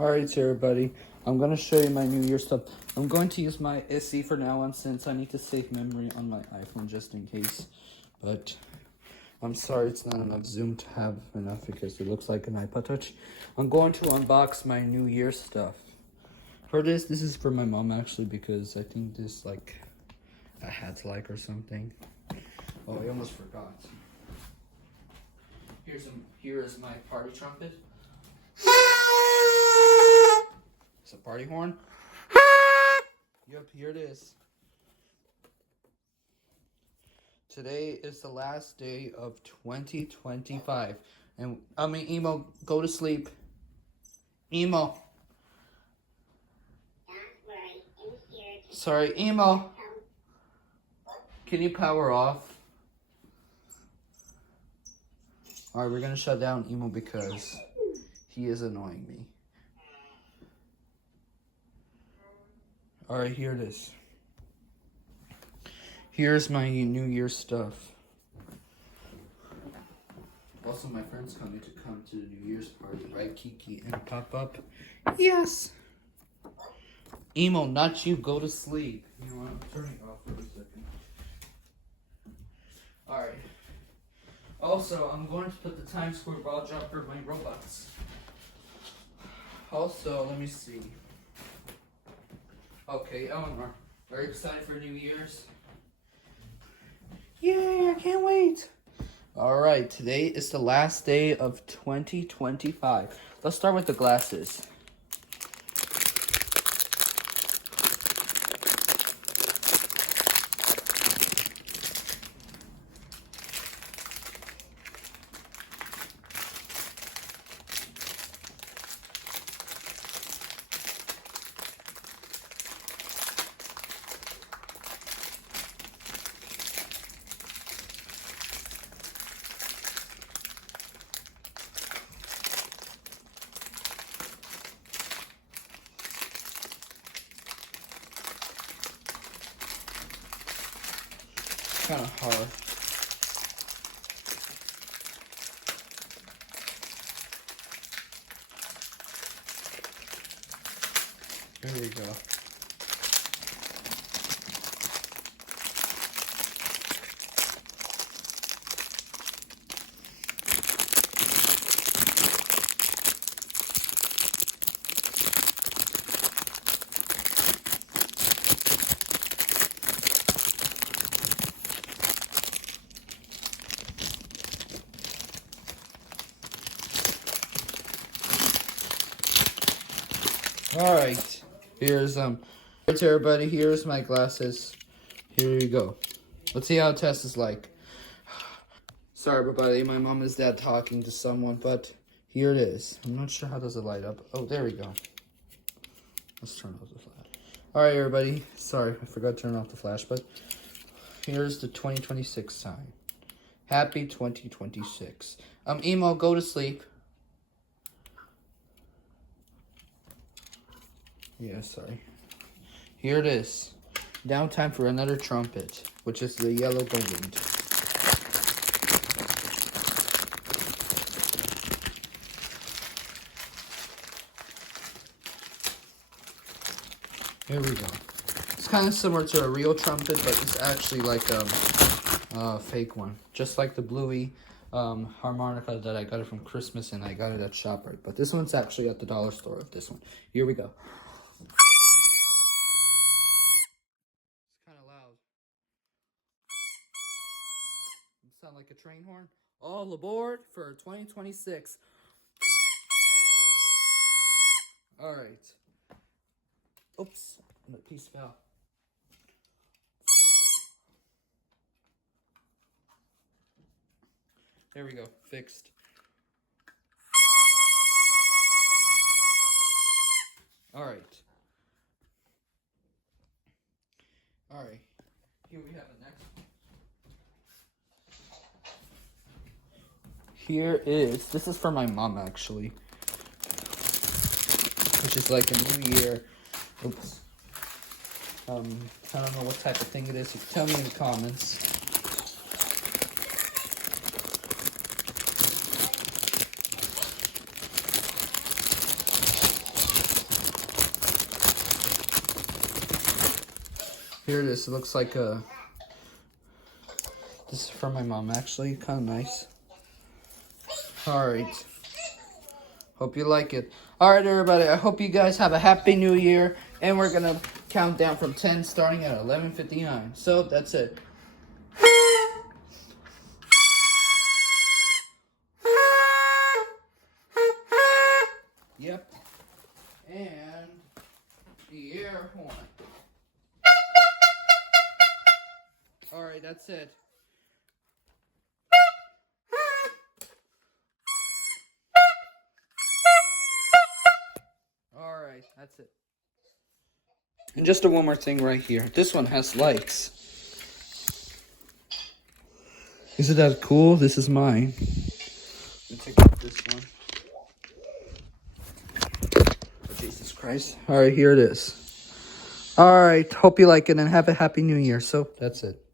Alright, everybody. I'm going to show you my New Year stuff. I'm going to use my SE for now on since I need to save memory on my iPhone just in case. But I'm sorry it's not enough zoom to have enough because it looks like an iPod Touch. I'm going to unbox my New Year stuff. For this is for my mom actually because I think this like a hat like or something. Oh, I almost forgot. Here is my party trumpet. It's a party horn. Yep, here it is. Today is the last day of 2025. And Emo, go to sleep. Emo. Sorry, Emo. Can you power off? Alright, we're gonna shut down Emo because he is annoying me. Alright, here it is. Here's my New Year stuff. Also, my friend's coming to come to the New Year's party, right, Kiki and Pop-Up? Yes! Emo, not you, go to sleep. You know what, I'm turning it off for a second. Alright. Also, I'm going to put the Times Square ball drop for my robots. Also, let me see. Okay, Elinor, are you excited for New Year's? Yay, I can't wait. Alright, today is the last day of 2025. Let's start with the glasses. Kind of hard. There we go. Alright, here's everybody, here's my glasses. Here you go. Let's see how a test is like. Sorry everybody, my mom and dad talking to someone, but here it is. I'm not sure how does it light up. Oh, there we go. Let's turn off the flash. Alright everybody, sorry, I forgot to turn off the flash, but here's the 2026 sign. Happy 2026. Emo, go to sleep. Yeah, sorry. Here it is. Now time for another trumpet, which is the yellow gold. Here we go. It's kind of similar to a real trumpet, but it's actually like a fake one. Just like the bluey harmonica that I got it from Christmas and I got it at ShopRite. But this one's actually at the dollar store of this one. Here we go. Sound like a train horn. All aboard for 2026. All right. Oops, the piece fell. There we go, fixed. All right. All right. Here we have the next one. Here is, this is for my mom actually, which is like a New Year, oops, I don't know what type of thing it is, so tell me in the comments. Here it is. It looks like a... This is from my mom, actually. Kind of nice. Alright. Hope you like it. Alright, everybody. I hope you guys have a happy new year. And we're going to count down from 10, starting at 11:59. So, that's it. Yep. And the air horn. Alright, that's it. Alright, that's it. And just one more thing right here. This one has lights. Isn't that cool? This is mine. Let me take out this one. Oh, Jesus Christ. Alright, here it is. Alright, hope you like it and have a happy new year. So, that's it.